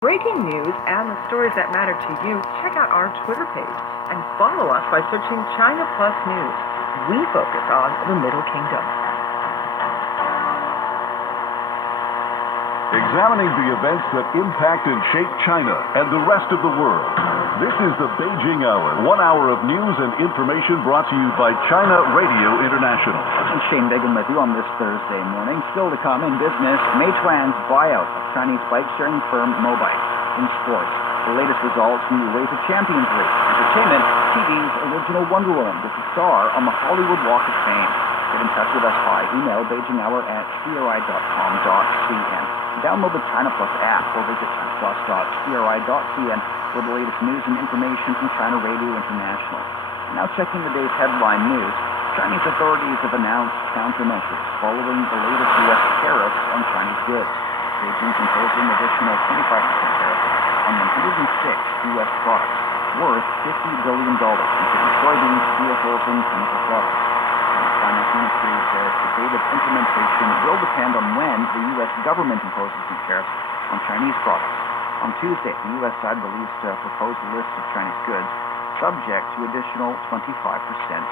Breaking news and the stories that matter to you, check out our Twitter page and follow us by searching China Plus News. We focus on the Middle Kingdom. Examining the events that impact and shape China and the rest of the world. This is the Beijing Hour, 1 hour of news and information brought to you by China Radio International. I'm Shane Bigham with you on this Thursday morning. Still to come in business, Meituan's buyout of Chinese bike-sharing firm Mobike. In sports, the latest results from the UEFA Champions League. Entertainment, TV's original Wonder Woman with a star on the Hollywood Walk of Fame. Get in touch with us by email, beijinghour@cri.com.cn. Download the China Plus app or visit chinaplus.cri.cn for the latest news and information from China Radio International. Now checking the day's headline news, Chinese authorities have announced countermeasures following the latest U.S. tariffs on Chinese goods. Beijing's imposing additional 25% tariffs on 106 U.S. products worth $50 billion, including soybeans, vehicles, and chemical products. The Finance Ministry says the date of implementation will depend on when the U.S. government imposes these tariffs on Chinese products. On Tuesday, the U.S. side released a proposed list of Chinese goods subject to additional 25%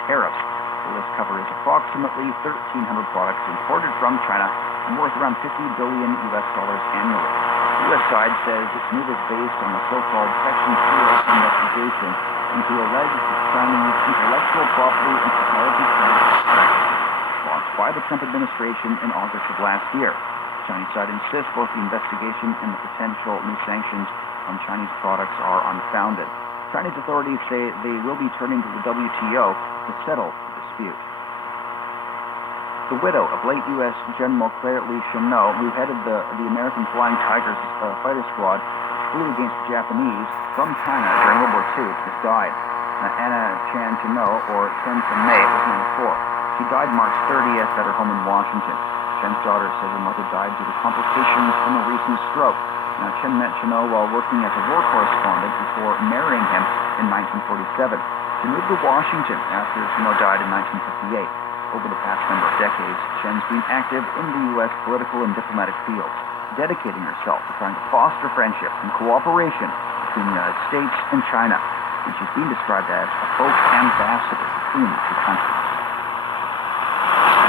tariffs. The list covers approximately 1,300 products imported from China and worth around $50 billion annually. The U.S. side says its move is based on the so-called Section 3 investigation into alleged Chinese intellectual property and technology transfer practices launched by the Trump administration in August of last year. The Chinese side insists both the investigation and the potential new sanctions on Chinese products are unfounded. Chinese authorities say they will be turning to the WTO to settle the dispute. The widow of late U.S. General Claire Lee Chennault, who headed the American Flying Tigers fighter squad, flew against the Japanese from China during World War II, just died. Anna Chan Chennault, or Chen May, was 94. She died March 30th at her home in Washington. Chen's daughter says her mother died due to complications from a recent stroke. Now, Chen met Chennault while working as a war correspondent before marrying him in 1947. She moved to Washington after Chennault died in 1958. Over the past number of decades, Chen's been active in the U.S. political and diplomatic fields, dedicating herself to trying to foster friendship and cooperation between the United States and China, and she's been described as a folk ambassador between the two countries.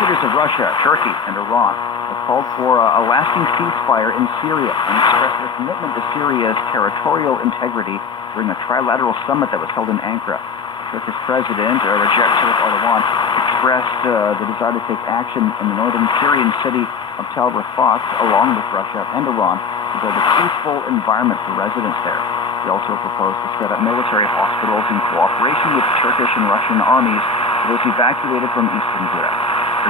Leaders of Russia, Turkey, and Iran have called for a lasting ceasefire in Syria and expressed their commitment to Syria's territorial integrity during a trilateral summit that was held in Ankara. Turkish President Recep Tayyip Erdogan expressed the desire to take action in the northern Syrian city of Tel Rifat, along with Russia and Iran, to build a peaceful environment for residents there. He also proposed to set up military hospitals in cooperation with Turkish and Russian armies for those evacuated from eastern Ghouta.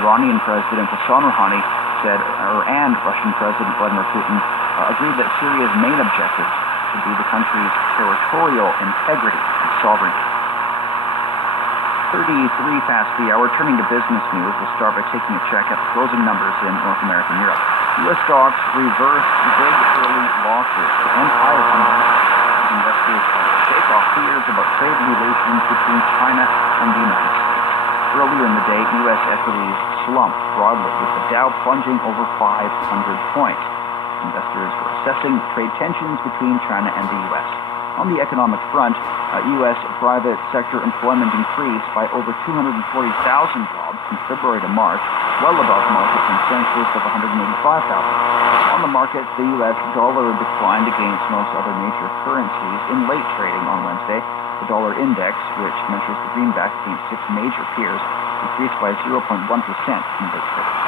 Iranian President Hassan Rouhani and Russian President Vladimir Putin agreed that Syria's main objectives should be the country's territorial integrity and sovereignty. 33 past the hour. Turning to business news, we'll start by taking a check at the closing numbers in North America and Europe. U.S. stocks reversed big early losses to end higher on as investors shake off fears about trade relations between China and the United States. Earlier in the day, U.S. equities slumped broadly, with the Dow plunging over 500 points. Investors were assessing trade tensions between China and the U.S. On the economic front, U.S. private sector employment increased by over 240,000 jobs from February to March, well above market consensus of 185,000. On the markets, the U.S. dollar declined against most other major currencies in late trading on Wednesday. The dollar index, which measures the greenback against 6 major peers, increased by 0.1% in late trading.